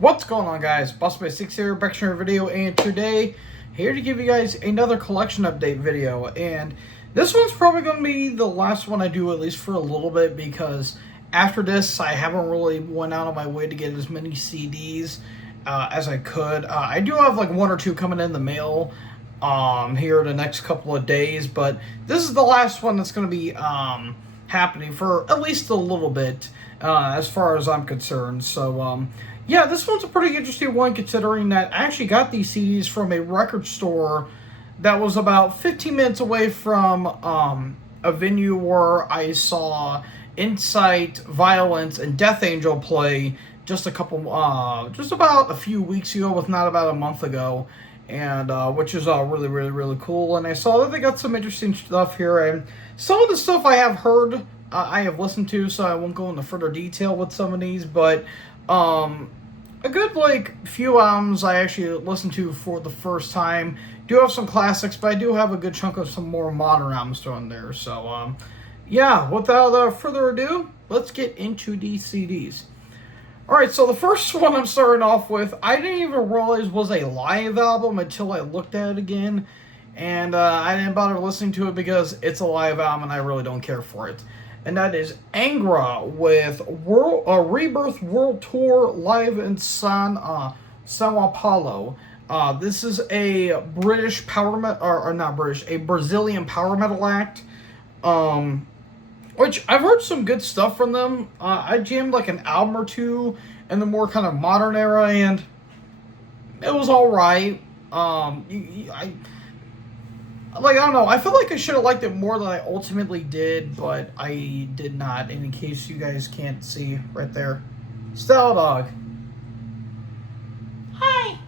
What's going on, guys? Boss6 here, back to another video, and today here to give you guys another collection update video. And this one's probably going to be the last one I do, at least for a little bit, because after this I haven't really went out of my way to get as many CDs as I could. I do have like one or two coming in the mail here the next couple of days, but this is the last one that's going to be happening for at least a little bit as far as I'm concerned. So yeah, this one's a pretty interesting one, considering that I actually got these CDs from a record store that was about 15 minutes away from a venue where I saw Insight, Vio-Lence, and Death Angel play just about a few weeks ago, if not about a month ago, and which is really cool. And I saw that they got some interesting stuff here, and some of the stuff I have heard, I have listened to, so I won't go into further detail with some of these, but a good, few albums I actually listened to for the first time. Do have some classics, but I do have a good chunk of some more modern albums thrown there. So, yeah, without further ado, let's get into these CDs. Alright, so the first one I'm starting off with, I didn't even realize was a live album until I looked at it again. And I didn't bother listening to it because it's a live album and I really don't care for it. And that is Angra with Rebirth World Tour live in Sao Paulo. This is a British power metal, or not British, a Brazilian power metal act. Which I've heard some good stuff from them. I jammed like an album or two in the more kind of modern era, and it was all right. I don't know. I feel like I should have liked it more than I ultimately did, but I did not. And in case you guys can't see right there, Stella Dog. Hi.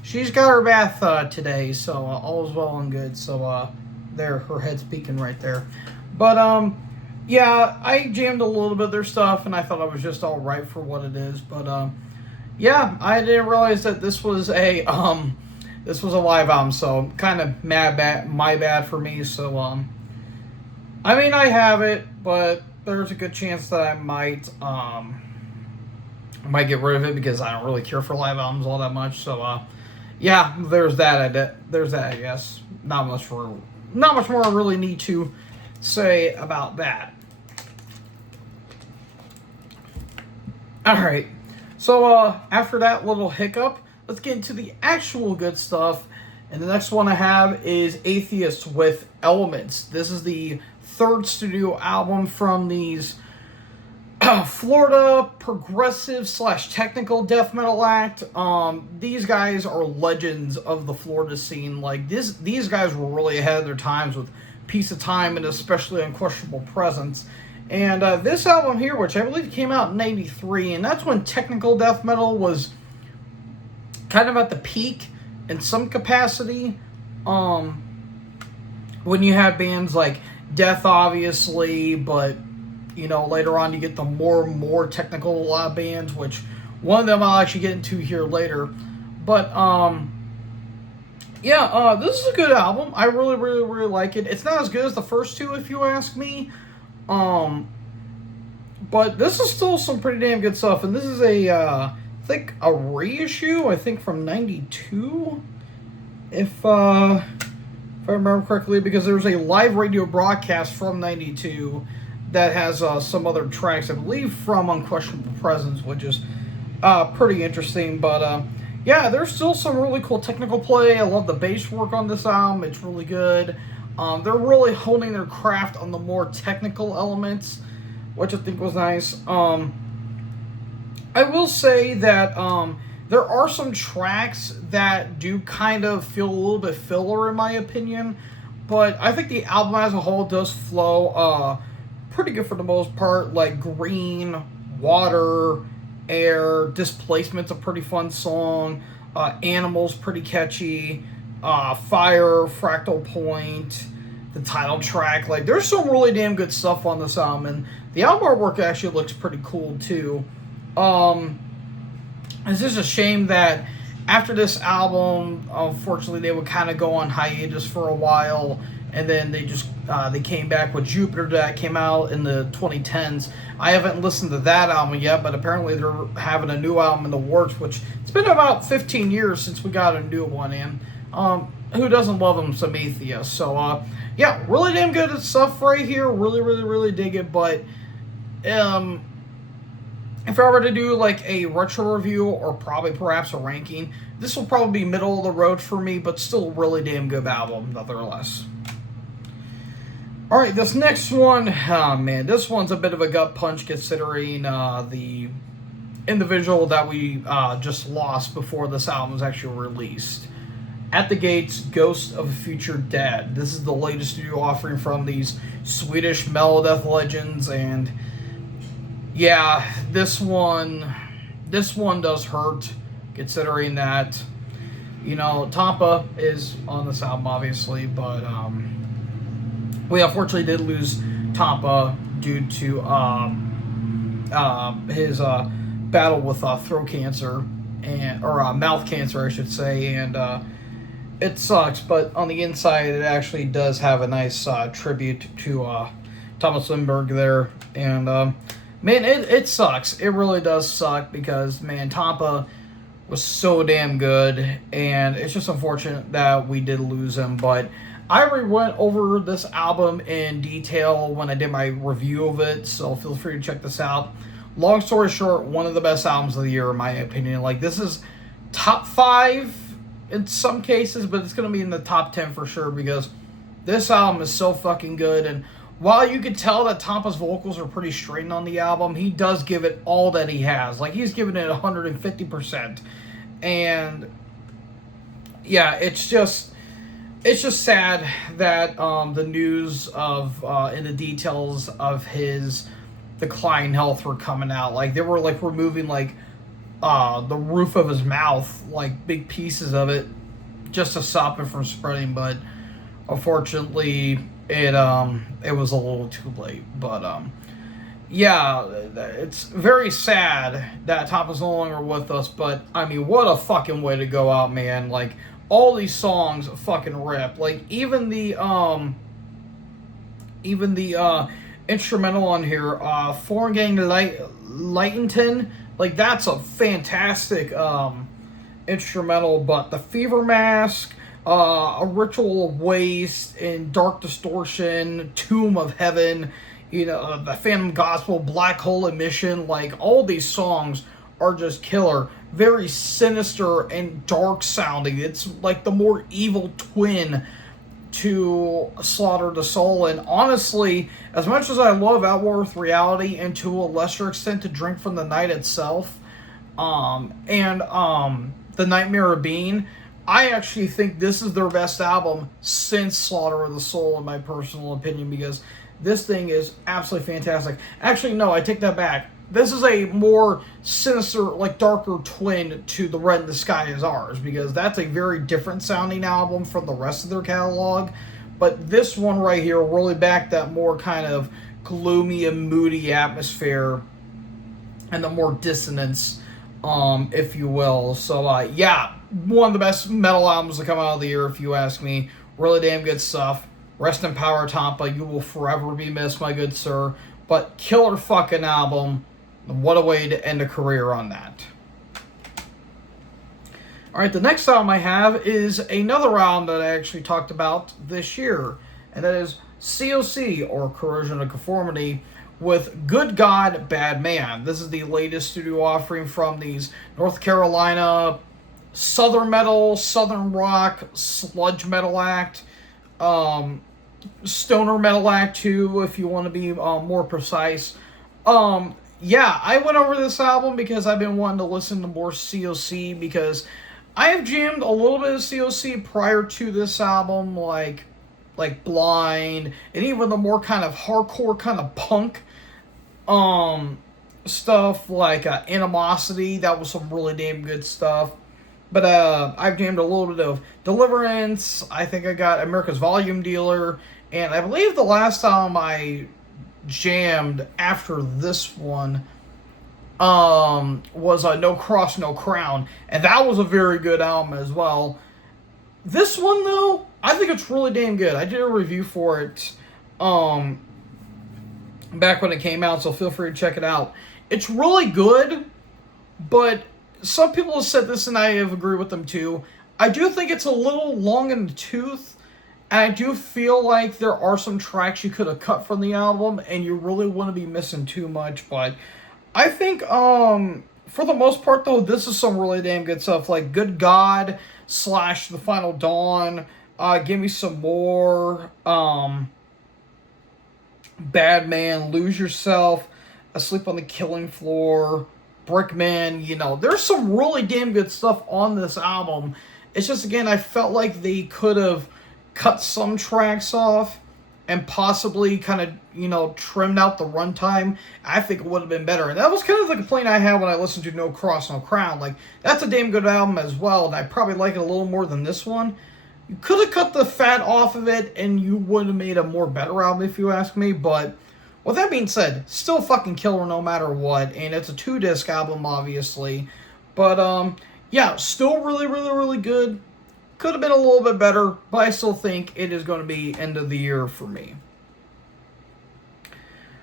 She's got her bath today, so all is well and good. So there, her head's peeking right there. But yeah, I jammed a little bit of their stuff, and I thought it was just all right for what it is. But yeah, I didn't realize that this was a live album, so kind of my bad for me. So I mean, I have it, but there's a good chance that I might get rid of it because I don't really care for live albums all that much. So yeah, there's that. I guess not much more I really need to say about that. All right, so after that little hiccup, let's get into the actual good stuff. And the next one I have is Atheist with Elements. This is the third studio album from these Florida progressive / technical death metal act. These guys are legends of the Florida scene. Like these guys were really ahead of their times with Piece of Time and especially Unquestionable Presence. And this album here, which I believe came out in '93, and that's when technical death metal was kind of at the peak in some capacity. When you have bands like Death, obviously, but you know, later on you get the more technical bands, which one of them I'll actually get into here later. But yeah, this is a good album. I really like it. It's not as good as the first two, if you ask me. But this is still some pretty damn good stuff, and this is I think a reissue, I think from '92, if I remember correctly, because there's a live radio broadcast from '92 that has some other tracks, I believe, from Unquestionable Presence, which is pretty interesting. But yeah, there's still some really cool technical play. I love the bass work on this album. It's really good. They're really honing their craft on the more technical elements, which I think was nice. I will say that there are some tracks that do kind of feel a little bit filler, in my opinion, but I think the album as a whole does flow pretty good for the most part. Like Green, Water, Air, Displacement's a pretty fun song, Animals pretty catchy, Fire, Fractal Point, the title track. Like, there's some really damn good stuff on this album, and the album artwork actually looks pretty cool too. It's just a shame that after this album, unfortunately, they would kind of go on hiatus for a while, and then they came back with Jupiter that came out in the 2010s. I haven't listened to that album yet, but apparently they're having a new album in the works, which it's been about 15 years since we got a new one in. Who doesn't love them some Atheists? So, yeah, really damn good stuff right here. Really, really, really dig it. But if I were to do like a retro review or perhaps a ranking, this will probably be middle of the road for me, but still a really damn good album nonetheless. Alright, this next one, oh man, this one's a bit of a gut punch considering the individual that we just lost before this album was actually released. At the Gates, Ghost of a Future Dead. This is the latest studio offering from these Swedish metal-death legends, and yeah, this one does hurt, considering that, you know, Tampa is on this album, obviously, but we unfortunately did lose Tampa due to his battle with throat cancer, or mouth cancer, I should say, and it sucks, but on the inside, it actually does have a nice tribute to Thomas Lindbergh there, and man, it sucks. It really does suck because, man, Tampa was so damn good, and it's just unfortunate that we did lose him, but I already went over this album in detail when I did my review of it, so feel free to check this out. Long story short, one of the best albums of the year, in my opinion. Like, this is top 5 in some cases, but it's going to be in the top 10 for sure, because this album is so fucking good, and while you can tell that Tampa's vocals are pretty strained on the album, he does give it all that he has. Like, he's giving it 150%. And yeah, it's just sad that the news of and the details of his decline health were coming out. Like, they were like removing like the roof of his mouth, like big pieces of it, just to stop it from spreading. But unfortunately, it was a little too late. But yeah, it's very sad that Tampa's no longer with us. But I mean, what a fucking way to go out, man! Like, all these songs fucking rip. Like, even the instrumental on here, Foreign Gang Lightington, like, that's a fantastic instrumental. But the Fever Mask, A Ritual of Waste, and Dark Distortion, Tomb of Heaven, you know, the Phantom Gospel, Black Hole Emission, like, all these songs are just killer. Very sinister and dark sounding. It's like the more evil twin to Slaughter the Soul. And honestly, as much as I love At War with Reality, and to a lesser extent to Drink from the Night itself, and The Nightmare of Being, I actually think this is their best album since Slaughter of the Soul, in my personal opinion, because this thing is absolutely fantastic. Actually, no, I take that back. This is a more sinister, like, darker twin to The Red in the Sky Is Ours, because that's a very different sounding album from the rest of their catalog. But this one right here really backed that more kind of gloomy and moody atmosphere and the more dissonance, if you will. So, yeah, one of the best metal albums to come out of the year, if you ask me. Really damn good stuff. Rest in power, Tampa. You will forever be missed, my good sir. But killer fucking album. What a way to end a career on that. Alright, the next album I have is another album that I actually talked about this year. And that is COC, or Corrosion of Conformity, with Good God, Bad Man. This is the latest studio offering from these North Carolina southern metal, southern rock, sludge metal act. Stoner metal act too, if you want to be more precise. Yeah, I went over this album because I've been wanting to listen to more COC, because I have jammed a little bit of COC prior to this album, like Blind, and even the more kind of hardcore kind of punk stuff like Animosity. That was some really damn good stuff. But I've jammed a little bit of Deliverance. I think I got America's Volume Dealer, and I believe the last album I jammed after this one was No Cross, No Crown, and that was a very good album as well. This one, though, I think it's really damn good. I did a review for it back when it came out, so feel free to check it out. It's really good, but some people have said this, and I have agreed with them too. I do think it's a little long in the tooth, and I do feel like there are some tracks you could have cut from the album, and you really wouldn't be missing too much. But I think, for the most part, though, this is some really damn good stuff, like Good God / The Final Dawn, Give Me Some More, Bad Man, Lose Yourself, Asleep on the Killing Floor, Brickman. You know, there's some really damn good stuff on this album. It's just, again, I felt like they could have cut some tracks off and possibly kind of, you know, trimmed out the runtime. I think it would have been better. And that was kind of the complaint I had when I listened to No Cross, No Crown. Like, that's a damn good album as well, and I probably like it a little more than this one. You could have cut the fat off of it, and you would have made a more better album, if you ask me. But with that being said, still fucking killer no matter what. And it's a 2-disc album, obviously. But, yeah, still really, really, really good. Could have been a little bit better, but I still think it is going to be end of the year for me.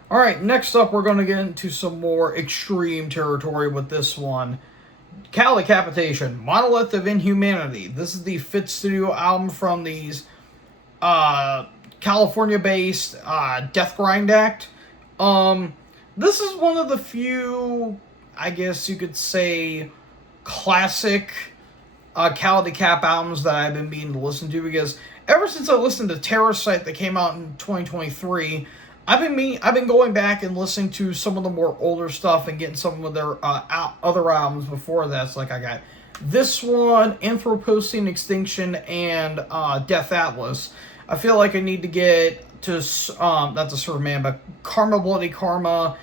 Alright, next up, we're going to get into some more extreme territory with this one. Cow Decapitation, Monolith of Inhumanity. This is the 5th studio album from these California-based Death Grind Act. This is one of the few, I guess you could say, classic Cow Decap albums that I've been meaning to listen to, because ever since I listened to Terrorist that came out in 2023, I've been going back and listening to some of the more older stuff and getting some of their other albums before that. So, like, I got this one, Anthropocene Extinction, and Death Atlas. I feel like I need to get to, not the Serve Man, but Karma Bloody Karma,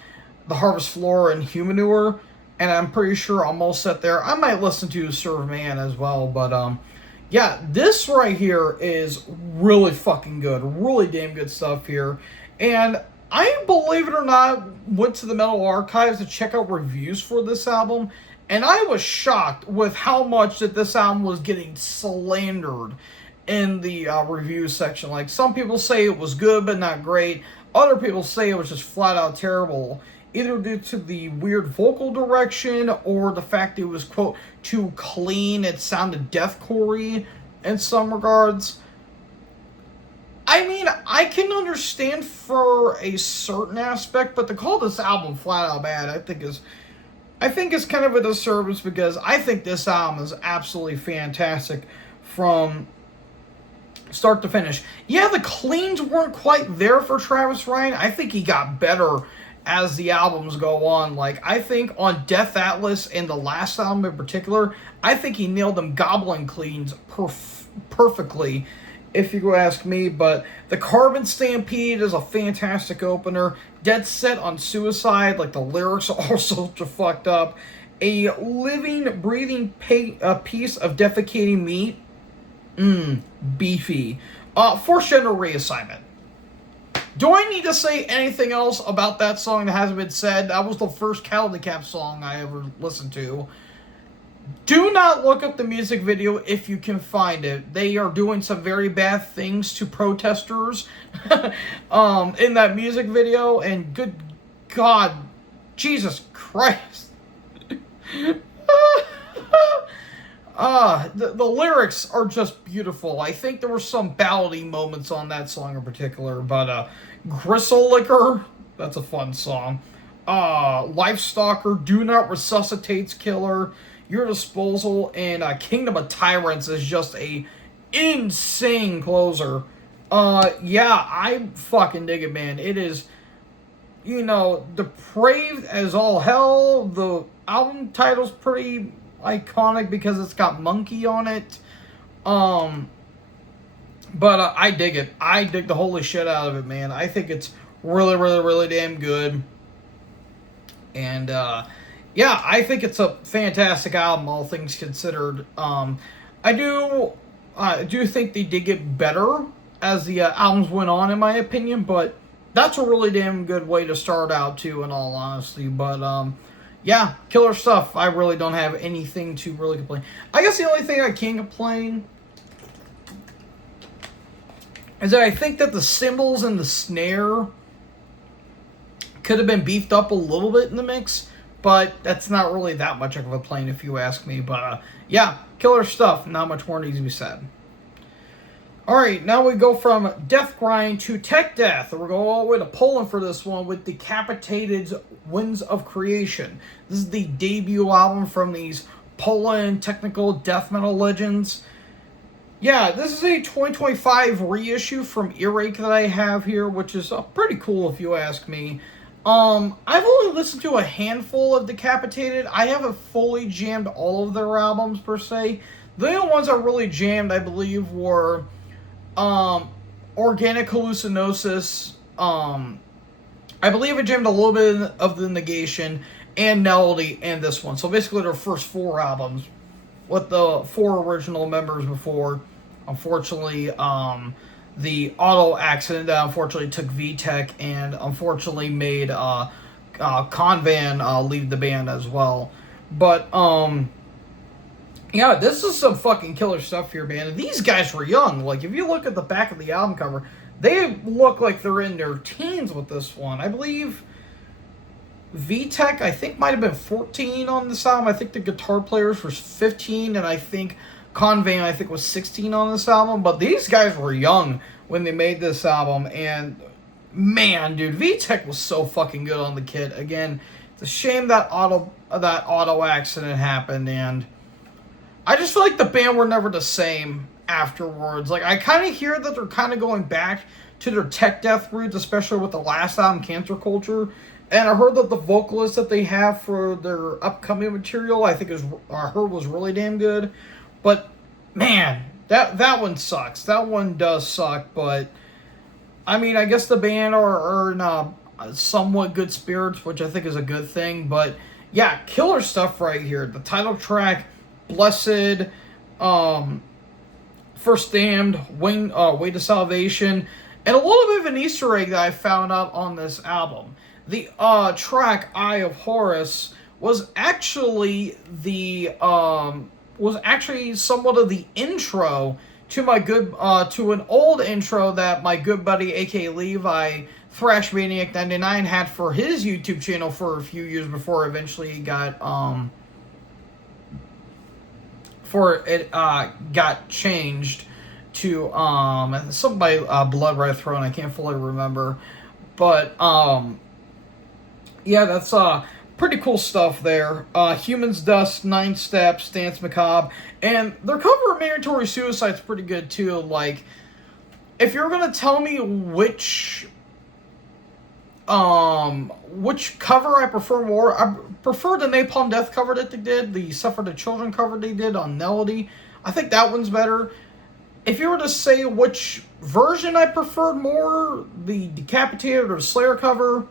The Harvest Floor, and Humanure. And I'm pretty sure I'm all set there. I might listen to Serve Man as well, but, yeah, this right here is really fucking good. Really damn good stuff here. And I, believe it or not, went to the Metal Archives to check out reviews for this album, and I was shocked with how much that this album was getting slandered in the review section. Like, some people say it was good but not great. Other people say it was just flat out terrible, either due to the weird vocal direction or the fact it was, quote, too clean. It sounded deathcore-y in some regards. I mean, I can understand for a certain aspect, but to call this album flat out bad, I think is kind of a disservice, because I think this album is absolutely fantastic from start to finish. Yeah, the cleans weren't quite there for Travis Ryan. I think he got better as the albums go on. Like, I think on Death Atlas and the last album in particular, I think he nailed them goblin cleans perfectly, if you go ask me. But the Carbon Stampede is a fantastic opener. Dead Set on Suicide, like, the lyrics are also fucked up. A living, breathing piece of defecating meat. Beefy. Fourth Gender Reassignment. Do I need to say anything else about that song that hasn't been said? That was the first Cow Decap song I ever listened to. Do not look up the music video if you can find it. They are doing some very bad things to protesters in that music video, and good God, Jesus Christ. The lyrics are just beautiful. I think there were some ballady moments on that song in particular, but Gristle Liquor, that's a fun song. Life Stalker, Do Not Resuscitate's killer. Your Disposal, and Kingdom of Tyrants is just a insane closer. Yeah, I fucking dig it, man. It is, you know, depraved as all hell. The album title's pretty iconic because it's got monkey on it. But I dig it. I dig the holy shit out of it, man. I think it's really, really, really damn good. And, yeah, I think it's a fantastic album, all things considered. I do think they did get better as the albums went on, in my opinion, but that's a really damn good way to start out, too, in all honesty. But, yeah, killer stuff. I really don't have anything to really complain. I guess the only thing I can complain is that I think that the cymbals and the snare could have been beefed up a little bit in the mix, but that's not really that much of a complaint if you ask me. But yeah, killer stuff. Not much more needs to be said. Alright, now we go from Death Grind to Tech Death. We're going all the way to Poland for this one with Decapited's Winds of Creation. This is the debut album from these Poland technical death metal legends. Yeah, this is a 2025 reissue from Earache that I have here, which is pretty cool if you ask me. I've only listened to a handful of Decapitated. I haven't fully jammed all of their albums per se. The only ones I really jammed, I believe, were Organic Hallucinosis. I believe I jammed a little bit of The Negation and Melody and this one. So basically their first 4 albums with the 4 original members before. Unfortunately, the auto accident that unfortunately took VTech and unfortunately made Convan leave the band as well. But yeah, this is some fucking killer stuff here, man. And these guys were young. Like, if you look at the back of the album cover, they look like they're in their teens with this one. I believe VTech, I think, might have been 14 on this album. I think the guitar players were 15, and I think Convan, I think, was 16 on this album. But these guys were young when they made this album, and man, dude, VTech was so fucking good on the kit. Again, it's a shame that auto accident happened, and I just feel like the band were never the same afterwards. Like, I kind of hear that they're kind of going back to their tech death roots, especially with the last album, Cancer Culture. And I heard that the vocalist that they have for their upcoming material, I heard was really damn good. But man, that one sucks. That one does suck. But I mean, I guess the band are in somewhat good spirits, which I think is a good thing. But yeah, killer stuff right here. The title track, Blessed, First Damned, Way to Salvation, and a little bit of an Easter egg that I found out on this album. The track Eye of Horus was actually somewhat of the intro to my to an old intro that my good buddy A.K. Levi, Thrash Maniac 99, had for his YouTube channel for a few years before eventually he got got changed to something by Blood Red Throne. I can't fully remember, but yeah, that's pretty cool stuff there. Human's Dust, Nine Steps, Dance Macabre, and their cover of Mandatory Suicide's pretty good too. Like, if you're gonna tell me which cover I prefer more, I prefer the Napalm Death cover that they did, the Suffer the Children cover they did on Melody. I think that one's better. If you were to say which version I preferred more, the Decapitated or the Slayer cover,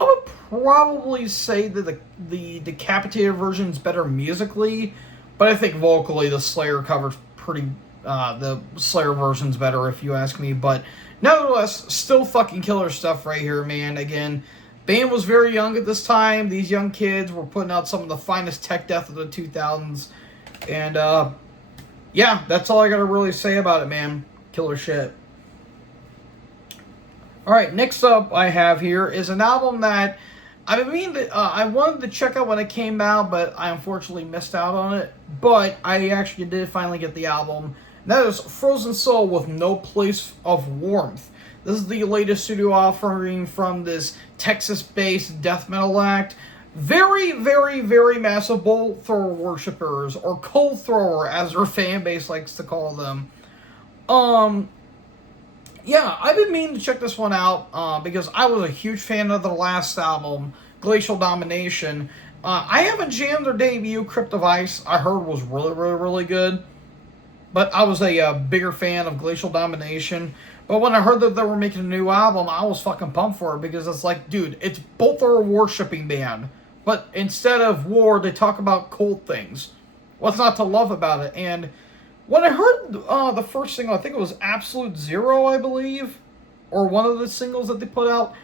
I would probably say that the Decapitated version is better musically, but I think vocally the Slayer cover's pretty. The Slayer version's better if you ask me, but nevertheless, still fucking killer stuff right here, man. Again, band was very young at this time. These young kids were putting out some of the finest tech death of the 2000s, and yeah, that's all I gotta really say about it, man. Killer shit. Alright, next up I have here is an album that I wanted to check out when it came out, but I unfortunately missed out on it. But I actually did finally get the album. And that is Frozen Soul with No Place of Warmth. This is the latest studio offering from this Texas-based death metal act. Very, very, very massive bolt thrower worshippers, or cold thrower as their fan base likes to call them. Yeah, I've been meaning to check this one out because I was a huge fan of the last album, Glacial Domination. I haven't jammed their debut, Crypt of Ice. I heard was really, really, really good. But I was a bigger fan of Glacial Domination. But when I heard that they were making a new album, I was fucking pumped for it because it's like, dude, it's both are a worshipping band. But instead of war, they talk about cold things. What's not to love about it? And when I heard the first single, I think it was Absolute Zero, I believe, or one of the singles that they put out,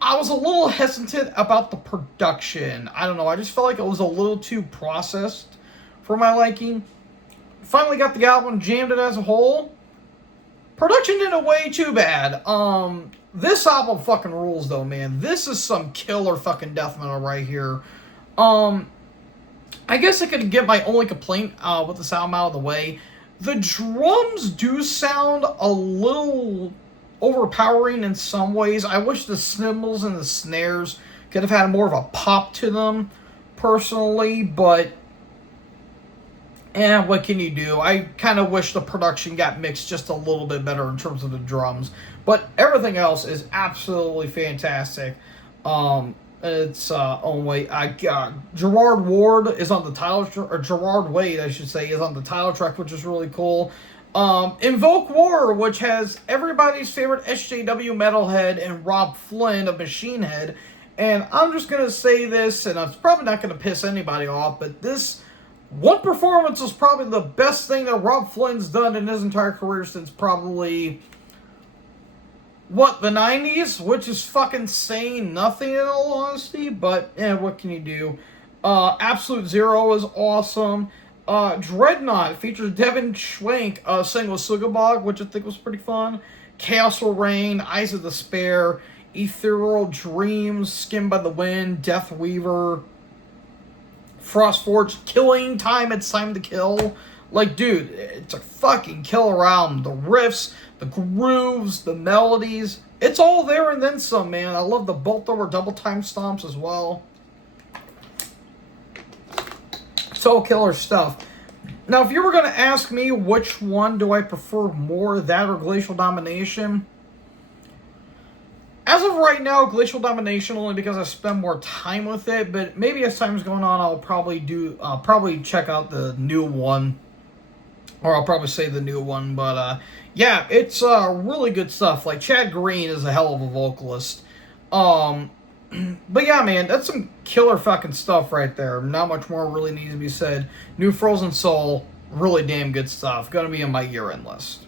I was a little hesitant about the production. I don't know, I just felt like it was a little too processed for my liking. Finally got the album, jammed it as a whole. production didn't way too bad. This album fucking rules though, man. This is some killer fucking death metal right here. I guess I could get my only complaint with this album out of the way. The drums do sound a little overpowering in some ways. I wish the cymbals and the snares could have had more of a pop to them, personally, but what can you do? I kind of wish the production got mixed just a little bit better in terms of the drums, but everything else is absolutely fantastic. It's Gerard Ward is on the title, or Gerard Wade, I should say, is on the title track, which is really cool. Invoke War, which has everybody's favorite SJW metalhead and Rob Flynn of Machine Head. And I'm just going to say this, and it's probably not going to piss anybody off, but this one performance is probably the best thing that Rob Flynn's done in his entire career since probably, the 90s? Which is fucking saying nothing in all honesty, but, what can you do? Absolute Zero is awesome. Dreadnought features Devin Schwank singing with Sugabog, which I think was pretty fun. Chaos Will Reign, Eyes of Despair, Ethereal Dreams, Skimmed by the Wind, Death Weaver, Frostforged, Killing Time, It's Time to Kill. Like, dude, it's a fucking killer album. The riffs, the grooves, the melodies, it's all there and then some, man. I love the bolt over double time stomps as well. It's all killer stuff. Now, if you were going to ask me which one do I prefer more, that or Glacial Domination, as of right now, Glacial Domination, only because I spend more time with it, but maybe as time's going on, I'll probably check out the new one, or I'll probably say the new one, but yeah, it's really good stuff. Like, Chad Green is a hell of a vocalist. But yeah, man, that's some killer fucking stuff right there. Not much more really needs to be said. New Frozen Soul, really damn good stuff. Gonna be in my year-end list.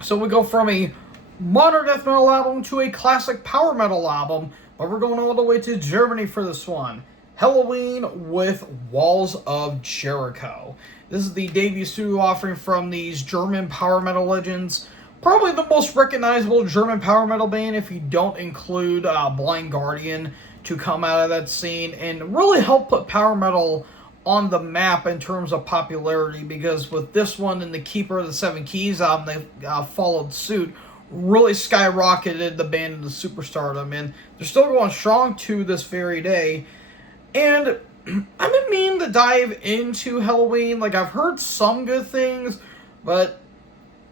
So we go from a modern death metal album to a classic power metal album, but we're going all the way to Germany for this one. Halloween with Walls of Jericho. This is the debut studio offering from these German power metal legends. Probably the most recognizable German power metal band if you don't include Blind Guardian to come out of that scene and really help put power metal on the map in terms of popularity, because with this one and the Keeper of the Seven Keys album, they followed suit, really skyrocketed the band into superstardom, and they're still going strong to this very day. And I've been meaning to dive into Halloween. Like, I've heard some good things, but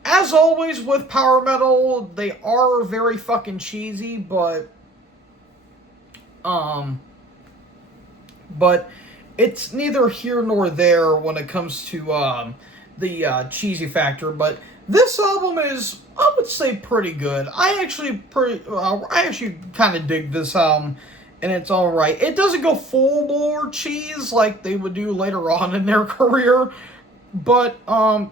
as always with power metal, they are very fucking cheesy, but it's neither here nor there when it comes to the cheesy factor. But this album is, I would say, pretty good. I actually kind of dig this album, and it's all right. It doesn't go full bore cheese like they would do later on in their career. But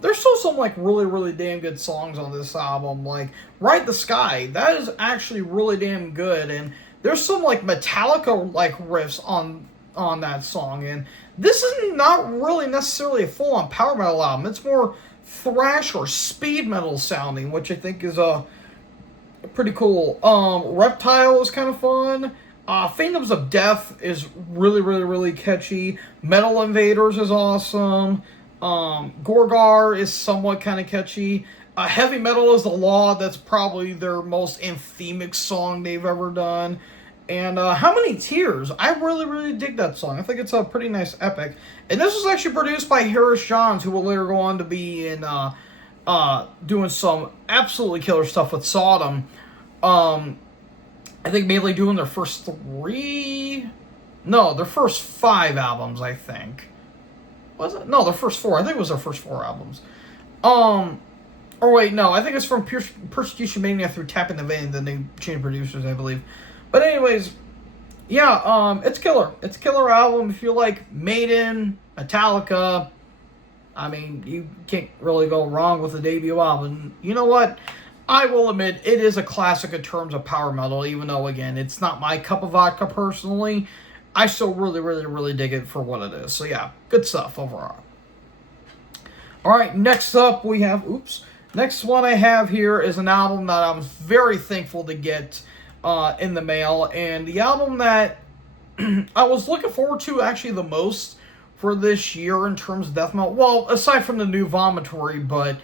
there's still some like really, really damn good songs on this album. Like Ride the Sky, that is actually really damn good. And there's some like Metallica like riffs on that song. And this is not really necessarily a full-on power metal album. It's more thrash or speed metal sounding, which I think is pretty cool. Reptile is kind of fun. Phantoms of Death is really, really, really catchy. Metal Invaders is awesome. Gorgar is somewhat kind of catchy. Heavy Metal is the Law. That's probably their most anthemic song they've ever done. And How Many Tears? I really, really dig that song. I think it's a pretty nice epic. And this was actually produced by Harris Johns, who will later go on to be in doing some absolutely killer stuff with Sodom. I think mainly doing their first their first 5 albums, I think. Was it? No, their first 4. I think it was their first 4 albums. Or wait, no, I think it's from Persecution Mania through Tapping the Vein, then they changed producers, I believe. But anyways, yeah, it's killer. It's a killer album. If you like Maiden, Metallica, I mean, you can't really go wrong with the debut album. You know what? I will admit, it is a classic in terms of power metal, even though, again, it's not my cup of vodka personally. I still really, really, really dig it for what it is. So yeah, good stuff overall. Alright, next up we have, Next one I have here is an album that I'm very thankful to get in the mail, and the album that I was looking forward to actually the most for this year in terms of death metal. Well, aside from the new Vomitory, but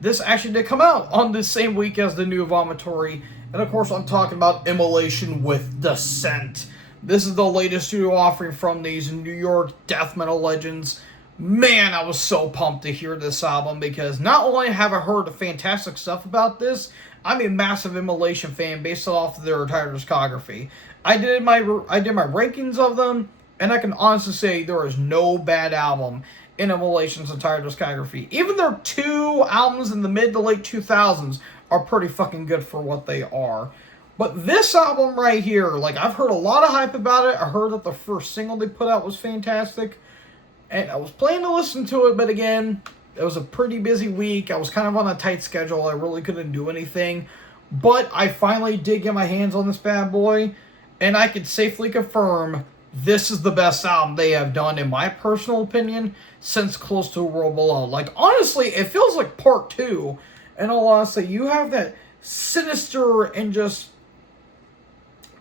this actually did come out on the same week as the new Vomitory. And of course, I'm talking about Immolation with Descent. This is the latest studio offering from these New York death metal legends. Man, I was so pumped to hear this album because not only have I heard fantastic stuff about this, I'm a massive Immolation fan based off of their entire discography. I did my rankings of them, and I can honestly say there is no bad album in Immolation's entire discography. Even their 2 albums in the mid to late 2000s are pretty fucking good for what they are. But this album right here, like, I've heard a lot of hype about it. I heard that the first single they put out was fantastic. And I was planning to listen to it, but again, it was a pretty busy week. I was kind of on a tight schedule. I really couldn't do anything. But I finally did get my hands on this bad boy. And I can safely confirm this is the best album they have done, in my personal opinion, since Close to a World Below. Like, honestly, it feels like part 2. And all honesty, you have that sinister and just,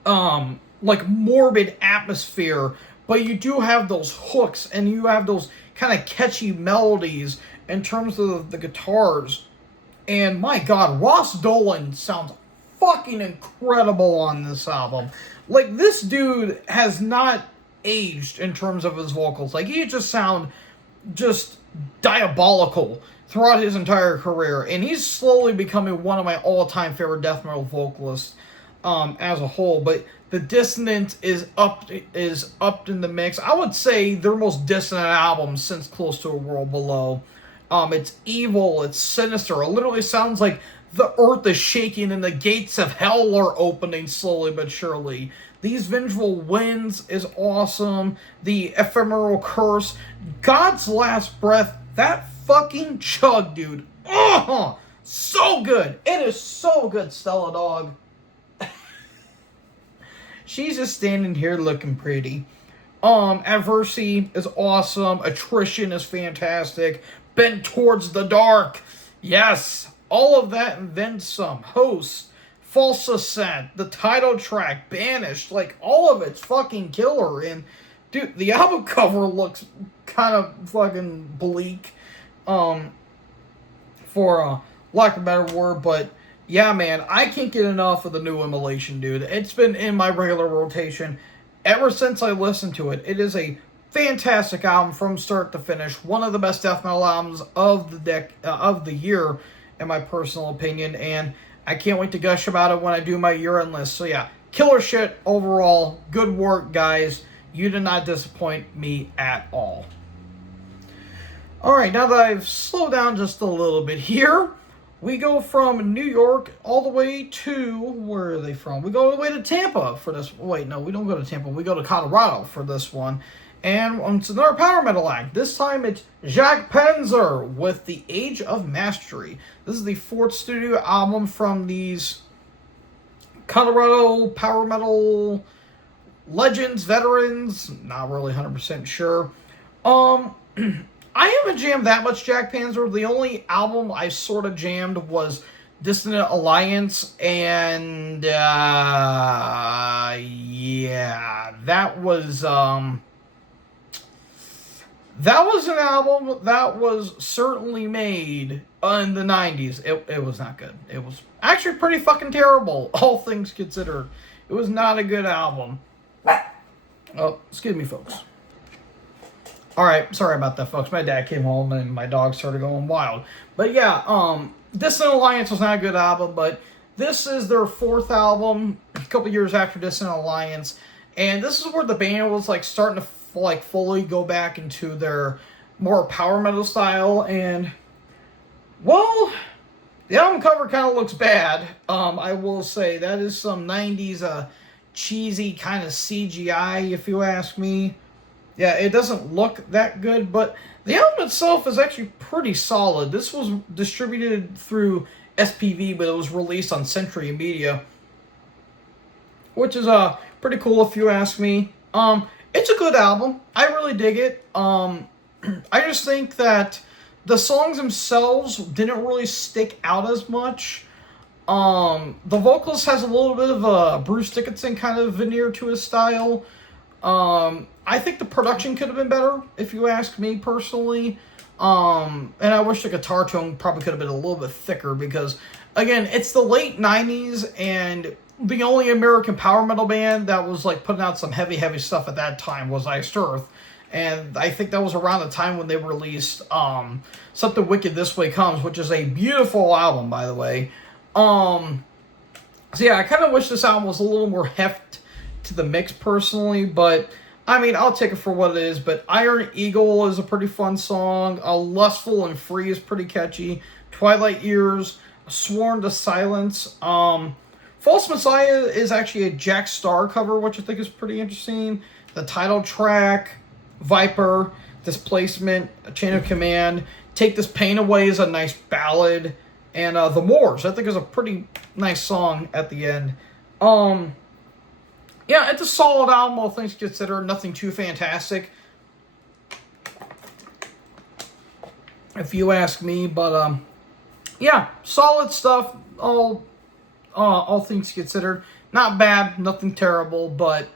like, morbid atmosphere, but you do have those hooks, and you have those kind of catchy melodies in terms of the guitars. And my God, Ross Dolan sounds fucking incredible on this album. Like, this dude has not aged in terms of his vocals. Like, he just sound just diabolical throughout his entire career. And he's slowly becoming one of my all-time favorite death metal vocalists as a whole. But the Dissonant is up in the mix. I would say their most dissonant album since Close to a World Below. It's evil, it's sinister. It literally sounds like the earth is shaking and the gates of hell are opening slowly but surely. These Vengeful Winds is awesome. The Ephemeral Curse. God's Last Breath. That fucking chug, dude. Oh, so good. It is so good, Stella Dog. She's just standing here looking pretty. Adversity is awesome. Attrition is fantastic. Bent Towards the Dark. Yes. All of that and then some. Host. False Ascent. The title track. Banished. Like, all of it's fucking killer. And, dude, the album cover looks kind of fucking bleak. For lack of a better word. But, yeah, man, I can't get enough of the new Immolation, dude. It's been in my regular rotation ever since I listened to it. It is a fantastic album from start to finish. One of the best death metal albums of the year, in my personal opinion. And I can't wait to gush about it when I do my year-end list. So yeah, killer shit overall. Good work, guys. You did not disappoint me at all. Alright, now that I've slowed down just a little bit here, we go from New York all the way to, where are they from? We go all the way to Tampa for this. Wait, no, we don't go to Tampa. We go to Colorado for this one. And it's another power metal act. This time it's Jacques Panzer with The Age of Mastery. This is the 4th studio album from these Colorado power metal legends, veterans. Not really 100% sure. I haven't jammed that much Jacques Panzer. The only album I sort of jammed was Dissonant Alliance, and yeah, that was an album that was certainly made in the 90s. It was not good. It was actually pretty fucking terrible, all things considered. It was not a good album. Oh, excuse me, folks. Alright, sorry about that, folks. My dad came home and my dog started going wild. But yeah, Dissonant Alliance was not a good album, but this is their 4th album, a couple years after Dissonant Alliance. And this is where the band was like starting to like fully go back into their more power metal style. And, well, the album cover kind of looks bad. I will say that is some 90s cheesy kind of CGI, if you ask me. Yeah, it doesn't look that good, but the album itself is actually pretty solid. This was distributed through SPV, but it was released on Century Media, which is pretty cool if you ask me. It's a good album. I really dig it. I just think that the songs themselves didn't really stick out as much. The vocalist has a little bit of a Bruce Dickinson kind of veneer to his style. I think the production could have been better, if you ask me personally. And I wish the guitar tone probably could have been a little bit thicker because, again, it's the late 90s, and the only American power metal band that was, like, putting out some heavy stuff at that time was Iced Earth. And I think that was around the time when they released, Something Wicked This Way Comes, which is a beautiful album, by the way. So yeah, I kind of wish this album was a little more heft to the mix personally, but I mean, I'll take it for what it is. But Iron Eagle is a pretty fun song. Lustful and Free is pretty catchy. Twilight Years, Sworn to Silence. False Messiah is actually a Jack Starr cover, which I think is pretty interesting. The title track, Viper, Displacement, A Chain of Command, Take This Pain Away is a nice ballad. And The Moors, I think, is a pretty nice song at the end. Yeah, it's a solid album, all things considered. Nothing too fantastic, if you ask me. But, yeah, solid stuff, all things considered. Not bad, nothing terrible, but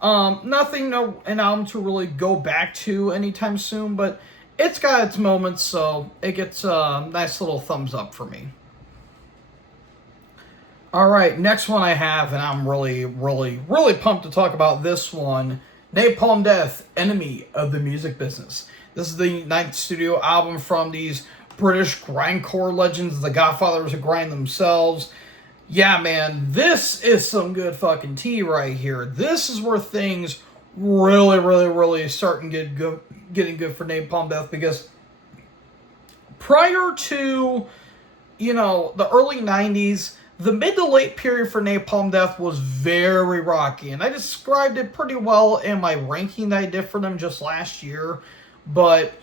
nothing, an album to really go back to anytime soon. But it's got its moments, so it gets a nice little thumbs up for me. Alright, next one I have, and I'm really pumped to talk about this one. Napalm Death, Enemy of the Music Business. This is the 9th studio album from these British grindcore legends, the godfathers of grind themselves. Yeah, man, this is some good fucking tea right here. This is where things really starting getting good for Napalm Death, because prior to, the early 90s, the mid to late period for Napalm Death was very rocky, and I described it pretty well in my ranking that I did for them just last year. But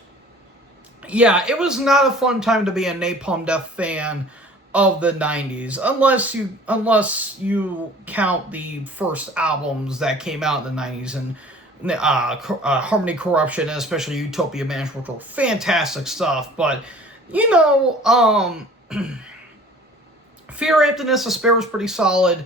yeah, it was not a fun time to be a Napalm Death fan of the 90s, unless you count the first albums that came out in the 90s, and Harmony Corruption, and especially Utopia Managed, which were fantastic stuff. But Fear, Emptiness, Despair was pretty solid,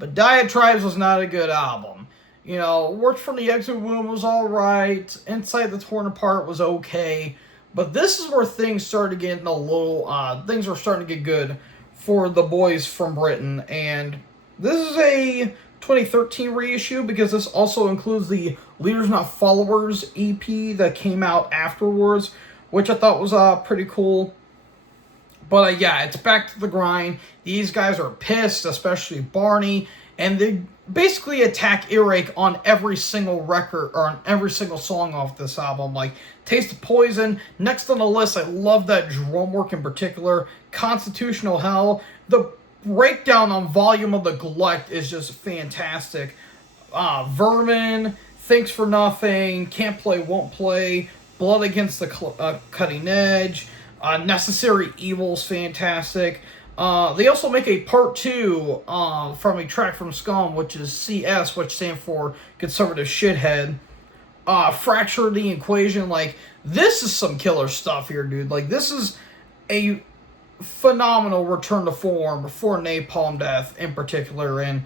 but Diatribes was not a good album. Works from the Exit Wound was alright, Inside the Torn Apart was okay, but this is where things started getting a little, things are starting to get good for the boys from Britain. And this is a 2013 reissue, because this also includes the Leaders Not Followers EP that came out afterwards, which I thought was pretty cool. But yeah, it's back to the grind. These guys are pissed, especially Barney, and they basically attack Earache on every single record, or on every single song off this album. Like Taste of Poison, next on the list. I love that drum work in particular. Constitutional Hell, the breakdown on Volume of Neglect is just fantastic. Vermin, Thanks for Nothing, Can't Play, Won't Play, Blood Against the Cutting Edge, Necessary Evil's fantastic. They also make a part 2 from a track from Scum, which is CS, which stands for Conservative Shithead. Fracture the Equation. Like, this is some killer stuff here, dude. Like, this is a phenomenal return to form for Napalm Death in particular. And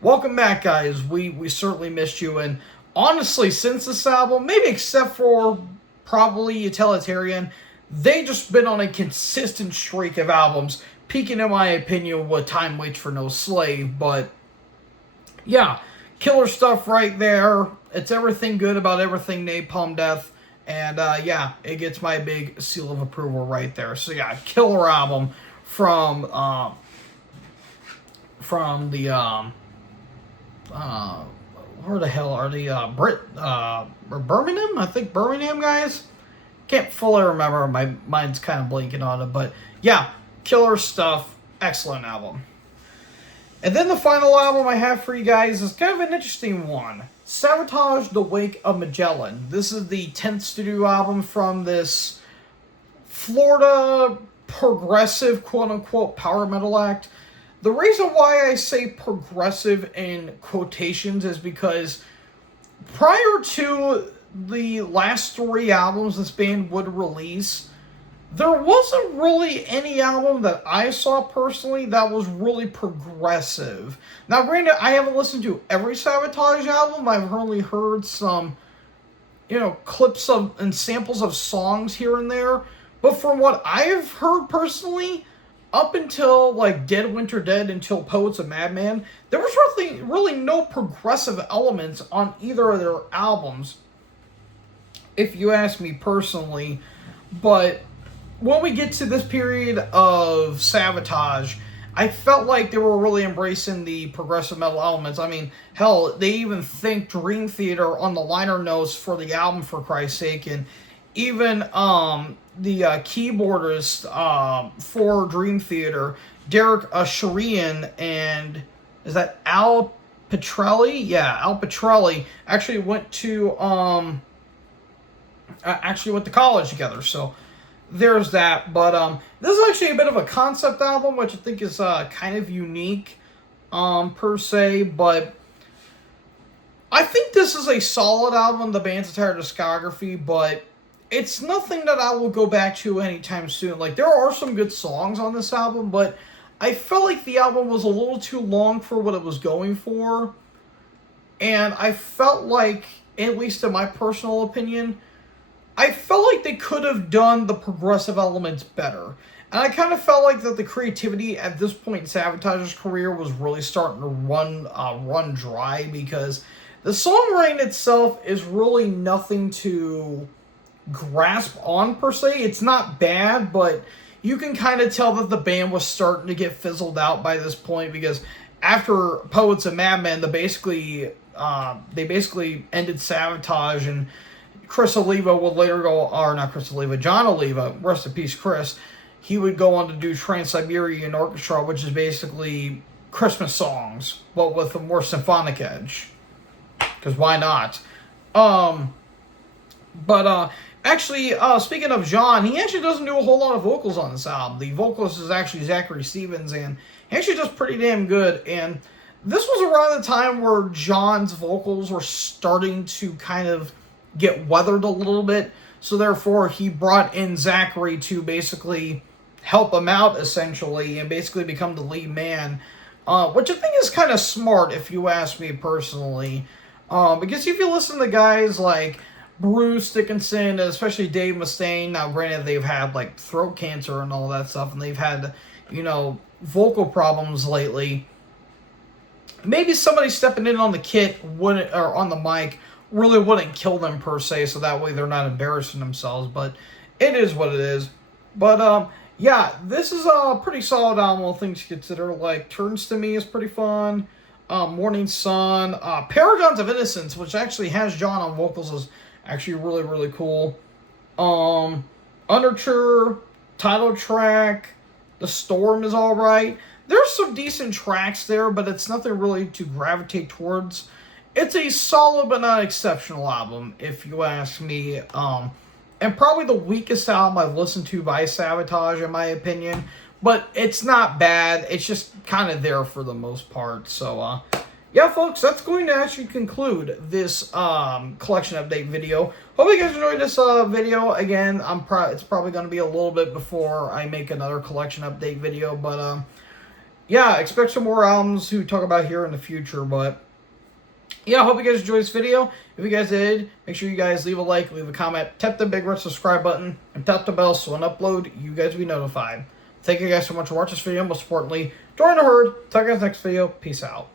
welcome back, guys. We certainly missed you. And honestly, since this album, maybe except for probably Utilitarian, they just been on a consistent streak of albums, peaking in my opinion with Time Waits for No Slave. But yeah, killer stuff right there. It's everything good about everything Napalm Death, and yeah, it gets my big seal of approval right there. So yeah, killer album from the where the hell are the Birmingham? I think Birmingham guys. Can't fully remember. My mind's kind of blanking on it. But yeah, killer stuff. Excellent album. And then the final album I have for you guys is kind of an interesting one. Sabotage the Wake of Magellan. This is the 10th studio album from this Florida progressive, quote-unquote, power metal act. The reason why I say progressive in quotations is because prior to the last 3 albums this band would release, there wasn't really any album that I saw personally that was really progressive. Now, granted, I haven't listened to every Sabotage album. I've only heard some, clips of and samples of songs here and there. But from what I've heard personally, up until like Dead Winter Dead, until Poets of Madman, there was really no progressive elements on either of their albums, if you ask me personally. But when we get to this period of Sabotage, I felt like they were really embracing the progressive metal elements. I mean, hell, they even thanked Dream Theater on the liner notes for the album, for Christ's sake, and even the keyboardist for Dream Theater, Derek Sharian, and is that Al Petrelli? Yeah, Al Petrelli actually went to college together. So there's that. But this is actually a bit of a concept album, which I think is kind of unique per se. But I think this is a solid album in the band's entire discography, but it's nothing that I will go back to anytime soon. Like, there are some good songs on this album, but I felt like the album was a little too long for what it was going for. And I felt like, at least in my personal opinion, I felt like they could have done the progressive elements better. And I kind of felt like that the creativity at this point in Sabotage's career was really starting to run dry, because the songwriting itself is really nothing to grasp on per se. It's not bad, but you can kind of tell that the band was starting to get fizzled out by this point, because after Poets of Madmen, they basically ended Sabotage, and Chris Oliva would later go, or not Chris Oliva, John Oliva, rest in peace Chris, he would go on to do Trans-Siberian Orchestra, which is basically Christmas songs, but with a more symphonic edge, because why not? Actually, speaking of John, he actually doesn't do a whole lot of vocals on this album. The vocalist is actually Zachary Stevens, and he actually does pretty damn good. And this was around the time where John's vocals were starting to kind of get weathered a little bit, so therefore he brought in Zachary to basically help him out, essentially, and basically become the lead man, which I think is kind of smart, if you ask me personally. Because if you listen to guys like Bruce Dickinson, and especially Dave Mustaine, now granted they've had like throat cancer and all that stuff, and they've had, vocal problems lately, maybe somebody stepping in on the kit wouldn't, or on the mic, really wouldn't kill them per se, so that way they're not embarrassing themselves. But it is what it is. But yeah, this is a pretty solid album, all things to consider. Like, Turns to Me is pretty fun. Morning Sun, Paragons of Innocence, which actually has John on vocals, is actually really, really cool. Underture, title track, The Storm is alright. There's some decent tracks there, but it's nothing really to gravitate towards. It's a solid but not exceptional album, if you ask me. And probably the weakest album I've listened to by Sabotage, in my opinion. But it's not bad. It's just kind of there for the most part. So, yeah, folks, that's going to actually conclude this collection update video. Hope you guys enjoyed this video. Again, it's probably going to be a little bit before I make another collection update video. But, yeah, expect some more albums to talk about here in the future. But yeah, I hope you guys enjoyed this video. If you guys did, make sure you guys leave a like, leave a comment, tap the big red subscribe button, and tap the bell so when I upload, you guys will be notified. Thank you guys so much for watching this video. Most importantly, join the herd. Talk to you guys next video. Peace out.